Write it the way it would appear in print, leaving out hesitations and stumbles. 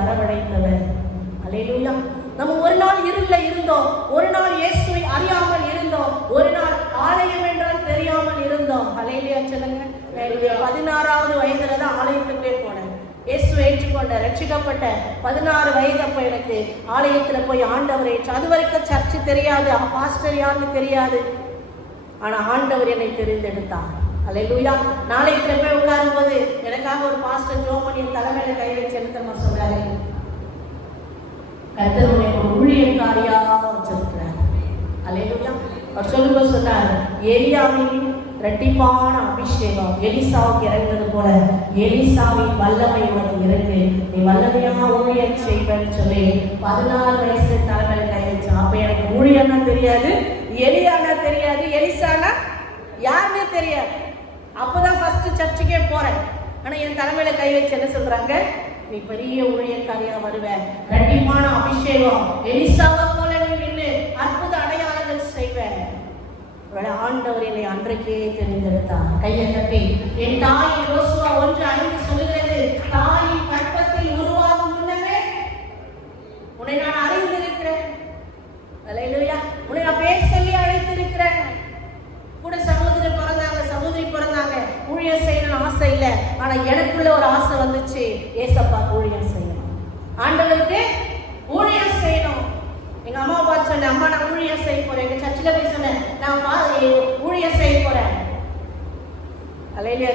வரவழைத்தவர். அல்லேலூயா. நம்ம ஒரு நாள் இருள இருந்தோம், ஒரு நாள் இயேசுவை அறியாமல் இருந்தோம், ஒரு நாள் ஆலயம் என்றால் தெரியாமல் இருந்தோம். அல்லேலூயா சொல்லுங்க. 16வது வயதுல தான் ஆலயத்துக்கே போனேன். இயேசுவை ஏற்றுக்கொண்ட ரட்சிக்கப்பட்ட 16 வயது அப்ப எனக்கு ஆலயத்துல போய் ஆண்டவரை, அது வரைக்கும் சர்ச்சு தெரியாது, பாஸ்டர் யாருன்னு தெரியாது. ஆனா ஆண்டவர் என்னை தெரிந்தெடுத்தார். அல்லேலூயா. நாளைக்கு போய் உட்காரும் போது எனக்காக ஒரு பாஸ்டர் ஜோமனியின் தலைமையில கை வச்சு என்ன சொல்றாரு, கர்த்தர் உன்னை ஒரு ஊழியக்காரியா வச்சிருக்கிறார். அல்லேலூயா. அவர் சொல்லும்போது சொன்னார், எலியாவின் இரட்டிப்பான அபிஷேகம் எலிசாவுக்கு இறங்குறது போல எலிசாவின் வல்லமை உனக்கு இறங்கு, நீ வல்லமையா ஊழியம் செய்வேன்னு சொல்லி 16 வயசுல தலைமையில கை வச்சான். அப்ப எனக்கு ஊழியம்னா தெரியாது, எலியானா தெரியாது, எலிசானா யாருன்னே தெரியாது. அப்பதான் ஃபர்ஸ்ட் சர்ச்சுக்கே போறேன். ஆனா என் தலைமையில கை வச்சு என்ன சொல்றாங்க, நீ பெரிய ஊழியக்காரியா வருவ, இரட்டிப்பான அபிஷேகம் எலிசாவை போல நீ நின்று அற்புத அடையாளங்கள் செய்வேன். ஆண்டவர் என்னை அன்றைக்கே தெரிந்தெடுத்தார். கையை தட்டி, என் தாய் யோசுவா 1:5 சொல்லுகிறது, தாயின் கற்பத்தில் உருவாகும் முன்னமே உன்னை நான் அறிந்திருக்கிறேன். அல்லேலூயா. உன்னை நான் பேர் சொல்லி அழைத்திருக்கிறேன். கூட சகோதரி பிறந்தாங்க, ஊழியம் செய்யணும்னு ஆசை இல்லை, ஆனா எனக்குள்ள ஒரு ஆசை வந்துச்சு, ஏசப்பா ஊழியம் செய்யணும், ஆண்டவருக்கு ஊழியம் செய்யணும். எங்க அம்மா பார்த்து சொன்னேன், அம்மா நான் ஊழியம் செய்ய போறேன். எங்க சர்ச்சில் போய் சொன்னேன், நான் ஊழியம் செய்ய போறேன். அல்லேலூயா.